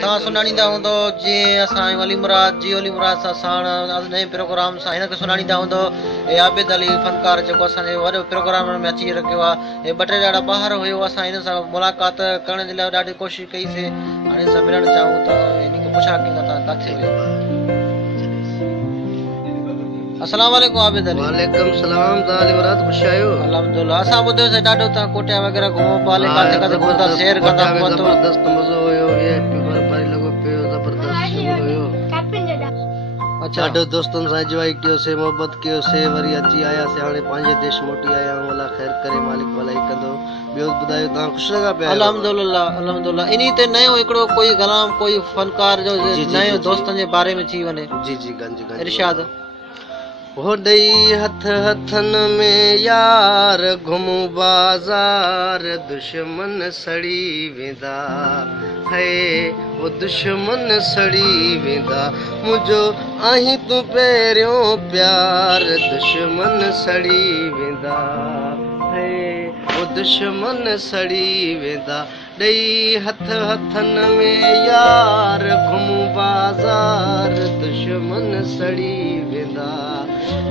तव्हां सुञाणींदा हूंदो जीअं असां अली मुराद सां साण नए प्रोग्राम सां हिनखे सुञाणींदा हूंदो हे आबिद अली फनकार जेको असांजे वॾे प्रोग्राम में अची रखियो आहे। हे ॿ टे ॾाढा ॿाहिरि हुयो, असां हिन सां मुलाक़ात करण जे लाइ ॾाढी कोशिशि कईसीं। हाणे हिन सां मिलणु चाहियूं त हिन खे पुछां की तव्हां किथे हुयो। अस्सलाम वालेकुम आबिद अली। वालेकुम सलाम। तव्हां अली मुराद ख़ुश आहियो? अल्हम्दुलिल्लाह। असां ॿुधियोसीं ॾाढो तव्हां कोटिया वग़ैरह घुमो पाले, काथे काथे घुमंदा सैर कंदा पोइ ज़बरदस्त मज़ो हुयो, ये भाई लॻो पियो, ज़बरदस्त हुयो। अच्छा, ॾाढो दोस्तनि सां एंजॉय कयोसीं, मोहबत कयोसीं, वरी अची आयासीं, हाणे पंहिंजे देश मोटी आया आहियूं। अलाह ख़ैर करे, मालिक भलाई कंदो। ॿियो ॿुधायो, तव्हां ख़ुशि लॻा पिया? अल्हम्दुलिल्लाह। इन्ही ते नयो हिकिड़ो कोई कलाम कोई फनकार जो नयो दोस्तनि जे बारे में थी वञे। जी जी, गंज इरशाद। होॾई हथ हथनि में यार घुमूं बाज़ार, दुश्मन सड़ी वेंदा है, वो दुश्मन सड़ी वेंदा, मुंहिंजो आहीं तूं पहिरियों प्यार, दुश्मन सड़ी वेंदा है, वो दुश्मन सड़ी वेंदा। ॾेई हथ हथनि में यार घुमूं बाज़ार, दुश्मन सड़ी वेंदा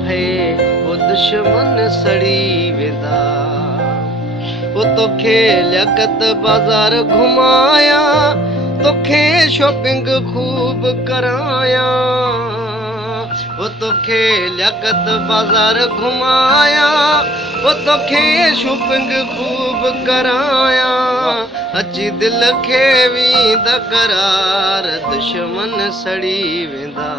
है, वो दुश्मन सड़ी वेंदा। वो तोखे लियाकत बाज़ार घुमाया, तोखे शॉपिंग खूब कराया, वो तोखे लियाकत बाज़ार घुमाया, वो तोखे शॉपिंग खूब कराया, अची दिल खे वींदा करार, दुश्मन सड़ी वेंदा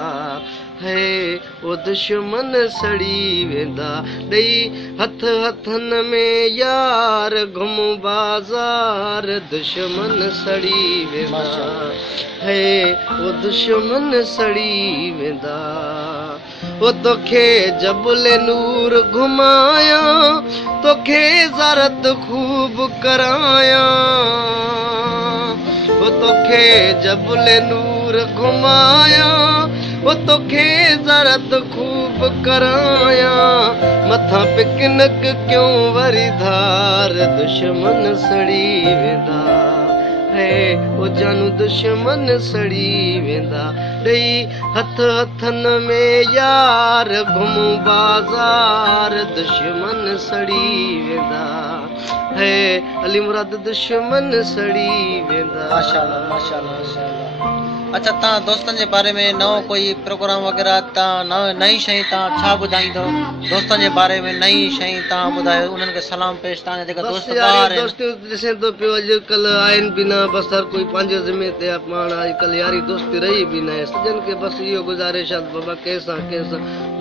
है, वो दुश्मन सड़ी वेंदा। ॾेई हथ हथनि में यार घुमूं बाज़ार, दुश्मन सड़ी वेंदा है, वो दुश्मन सड़ी वेंदा। वो तोखे जबल नूर घुमाया, तोखे ज़ारत खूब कराया, वो तोखे जबल नूर घुमाया, वो तोखे ज़ारत खूब कराया, मथां पिकनिक क्यों वरी धार, दुश्मन सड़ी वेंदा है, वो जानू दुश्मन सड़ी वेंदा। ॾेई हथ हथनि में यार घुमूं बाज़ार, दुश्मन सड़ी वेंदा है, अली मुराद दुश्मन सड़ी वेंदा। माशाअल्लाह माशाअल्लाह माशाअल्लाह। अच्छा, तव्हां दोस्तनि जे बारे में नओं कोई प्रोग्राम वग़ैरह तव्हां नई शइ तव्हां छा ॿुधाईंदो? दोस्तनि जे बारे में नई शइ तव्हां ॿुधायो, उन्हनि खे सलाम पेश। तव्हांजा जेका दोस्त ॾिसे थो पियो अॼुकल्ह आहिनि बि न, बसि हर कोई पंहिंजे ज़िमे ते आहे। पाण अॼुकल्ह यारी दोस्ती रही बि न आहे। सॼनि खे बसि इहो गुज़ारिश आहे, बाबा कंहिंसां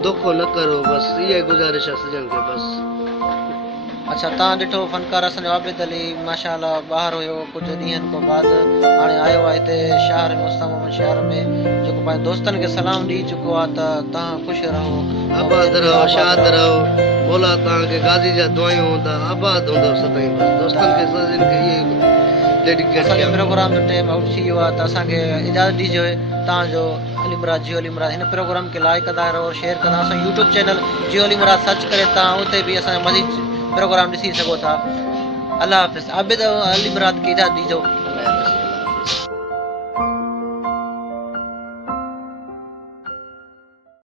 धोखो न करो, बसि इहा गुज़ारिश आहे सॼनि खे बसि। अच्छा, तव्हां ॾिठो फनकार असांजो आबिद अली माशाअल्लाह ॿाहिरि हुयो, कुझु ॾींहंनि खां बाद हाणे आयो आहे हिते शहर में, मुस्तक़बिल शहर में, जेको पंहिंजे दोस्तनि खे सलाम ॾेई चुको आहे। त तव्हां ख़ुशि रहो, आबाद रहो, शाद रहो। मौला तव्हांखे गाज़ी जा दुआयूं हूंदा, आबाद हूंदव सदाईं। बसि दोस्तनि खे सभिनि खे इहे डेडिकेट कयो। प्रोग्राम जो टाइम आउट थी वियो आहे, त असांखे इजाज़त ॾिजो। तव्हांजो अली मुराद जियो अली मुराद हिन प्रोग्राम खे लाइक कंदा रहो, शेयर कंदा। असां यूट्यूब चैनल जियो अली मुराद सर्च करे तव्हां उते बि असांजा मज़ीद प्रोग्राम ॾिसी सघो था। अल्लाह हाफ़िज़। आबिद अली मुराद खे इजाज़त ॾिजो।